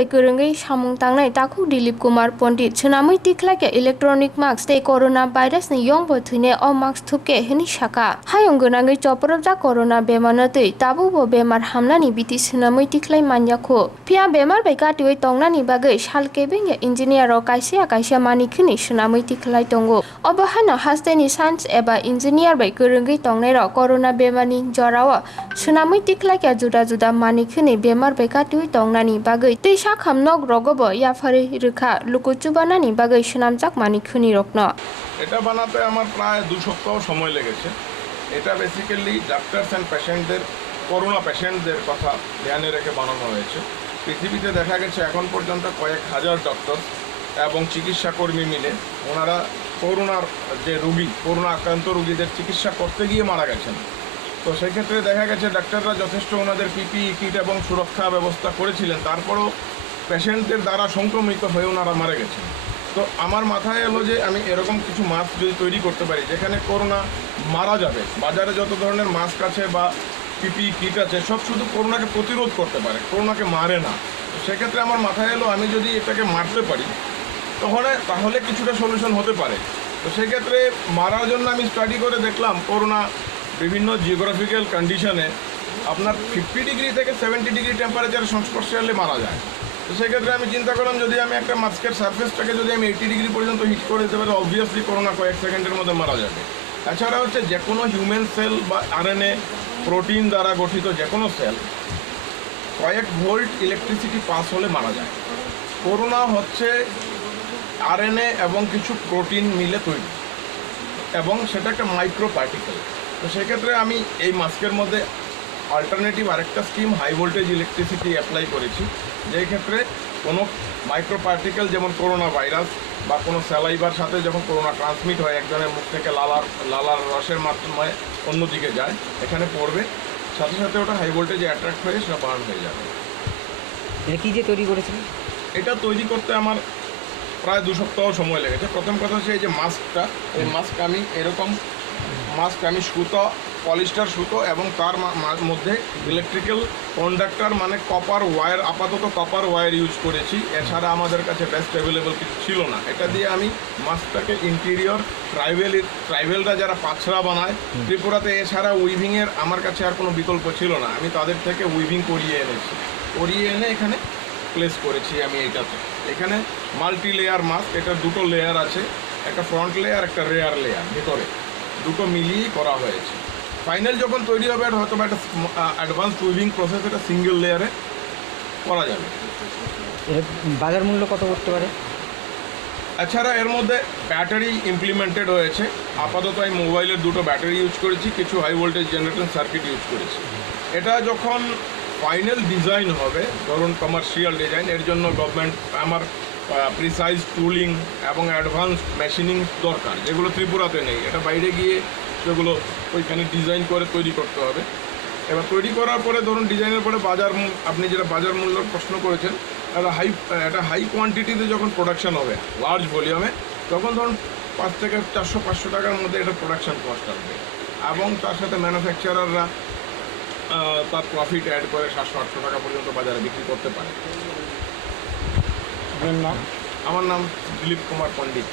bai kerengei samung tangnai taku Dilip Kumar Pondit senamui tiklake electronic mask tei corona virus ni yong bo thuine o mask thupke hini saka hayong gonangai choprobja corona bemar tei tabu bo bemar hamnani biti senamui tiklai manyakho pia bemar bai katioi tongnani bagai salkebeng engineer rok kaisa manikhini senamui tiklai tongo obahana hasteni science eba engineer bai kerengei tongnai rok corona bemani jorao senamui tiklake juda juda manikhini bemar bai katioi tongnani bagai tei sakhamnog rogobo yafari rekha lukuchubanani bagai senamjak manikhini rokno এটা বানাতে আমার প্রায় 2 সপ্তাহ সময় লেগেছে। এটা basically doctor's and পেশেন্টদের corona পেশেন্টদের কথা ধ্যানে রেখে বানানো হয়েছে। পৃথিবীতে দেখা গেছে এখন পর্যন্ত কয়েক হাজার ডক্টর এবং চিকিৎসা কর্মী মিলে ওনারা করোনার যে রোগী করোনা আক্রান্ত রোগীদের চিকিৎসা করতে গিয়ে মারা গেছেন। তো সেক্ষেত্রে দেখা গেছে ডাক্তাররা যথেষ্ট ওনাদের পিপিই কিট এবং সুরক্ষা ব্যবস্থা করেছিলেন, তারপরেও পেশেন্টদের দ্বারা সংক্রমিত হয়ে ওনারা মারা গেছেন। তো আমার মাথায় এলো যে আমি এরকম কিছু মাস্ক যদি তৈরি করতে পারি যেখানে করোনা মারা যাবে। বাজারে যত ধরনের মাস্ক আছে বা পিপিই কিট আছে সব শুধু করোনাকে প্রতিরোধ করতে পারে, করোনাকে মারে না। তো সেক্ষেত্রে আমার মাথায় এলো আমি যদি এটাকে মারতে পারি তাহলে কিছুটা সলিউশন হতে পারে। তো সেক্ষেত্রে মারার জন্য আমি স্টাডি করে দেখলাম করোনা বিভিন্ন জিওগ্রাফিক্যাল কন্ডিশনে আপনার 50 ডিগ্রি থেকে 70 ডিগ্রি টেম্পারেচারের সংস্পর্শে এলে মারা যায়। তো সেক্ষেত্রে আমি চিন্তা করলাম যদি আমি একটা মাস্কের সারফেসটাকে যদি আমি 80 ডিগ্রি পর্যন্ত হিট করে দিতে পারি অবভিয়াসলি করোনা কয়েক সেকেন্ডের মধ্যে মারা যাবে। এছাড়া হচ্ছে যে কোনো হিউম্যান সেল বা আরএনএ প্রোটিন দ্বারা গঠিত যে কোনো সেল কয়েক ভোল্ট ইলেকট্রিসিটি পাস হলে মারা যায়। করোনা হচ্ছে আরএনএ এবং কিছু প্রোটিন মিলে তৈরি এবং সেটা একটা মাইক্রো পার্টিকেল। তো সেক্ষেত্রে আমি এই মাস্কের মধ্যে অল্টারনেটিভ আরেকটা scheme high voltage electricity apply করেছি, যেই ক্ষেত্রে কোনো মাইক্রো পার্টিকেল যেমন করোনা ভাইরাস বা কোনো স্যালাইভার সাথে যখন করোনা ট্রান্সমিট হয় একজনের মুখ থেকে লালার রসের মাধ্যমে অন্যদিকে যায়, এখানে পড়বে, সাথে সাথে ওটা হাই ভোল্টেজে অ্যাট্রাক্ট হয়ে সেটা বার্ন হয়ে যাবে। এটা কী যে তৈরি করেছিলেন? এটা তৈরি করতে আমার প্রায় 2 সপ্তাহ সময় লেগেছে। প্রথম কথা হচ্ছে এই যে মাস্কটা, এই মাস্ক আমি এরকম সুতো পলিস্টার সুতো এবং তার মধ্যে ইলেকট্রিক্যাল কন্ডাক্টর মানে কপার ওয়্যার, আপাতত কপার ওয়্যার ইউজ করেছি। এছাড়া আমাদের কাছে বেস্ট অ্যাভেলেবল কিছু ছিল না। এটা দিয়ে আমি মাস্কটাকে ইন্টেরিয়র ট্রাইবেলরা যারা পাছড়া বানায় ত্রিপুরাতে, এছাড়া উইভিংয়ের আমার কাছে আর কোনো বিকল্প ছিল না। আমি তাদের থেকে উইভিং করিয়ে এনে এখানে প্লেস করেছি। আমি এইটাতে এখানে মাল্টি লেয়ার মাস্ক, এটার 2টো লেয়ার আছে, একটা ফ্রন্ট লেয়ার একটা রেয়ার লেয়ার, ভিতরে দুটো মিলিয়েই করা হয়েছে। ফাইনাল যখন তৈরি হবে হয়তো একটা অ্যাডভান্স উইভিং প্রসেস এটা সিঙ্গেল লেয়ারে করা যাবে। এর বাজার মূল্য কত করতে পারে? এছাড়া এর মধ্যে ব্যাটারি ইমপ্লিমেন্টেড হয়েছে। আপাতত আমি মোবাইলের 2টো ব্যাটারি ইউজ করেছি, কিছু high voltage generator circuit use করেছি। এটা যখন ফাইনাল ডিজাইন হবে, ধরুন কমার্শিয়াল ডিজাইন, এর জন্য গভর্নমেন্ট আমার প্রিসাইজ টুলিং এবং অ্যাডভান্স মেশিনিং দরকার, যেগুলো ত্রিপুরাতে নেই। এটা বাইরে গিয়ে সেগুলো ওইখানে ডিজাইন করে তৈরি করতে হবে। এবার তৈরি করার পরে ধরুন ডিজাইনের পরে আপনি যেটা বাজার মূল্যের প্রশ্ন করেছেন, একটা হাই কোয়ান্টিটিতে যখন প্রোডাকশান হবে লার্জ ভলিউমে, তখন ধরুন 5 থেকে 400-500 টাকার মধ্যে এটা প্রোডাকশান কস্ট আসবে এবং তার সাথে ম্যানুফ্যাকচারাররা তার প্রফিট অ্যাড করে 700-800 টাকা পর্যন্ত বাজারে বিক্রি করতে পারে। আপনার নাম? আমার নাম দিলীপ কুমার পণ্ডিত।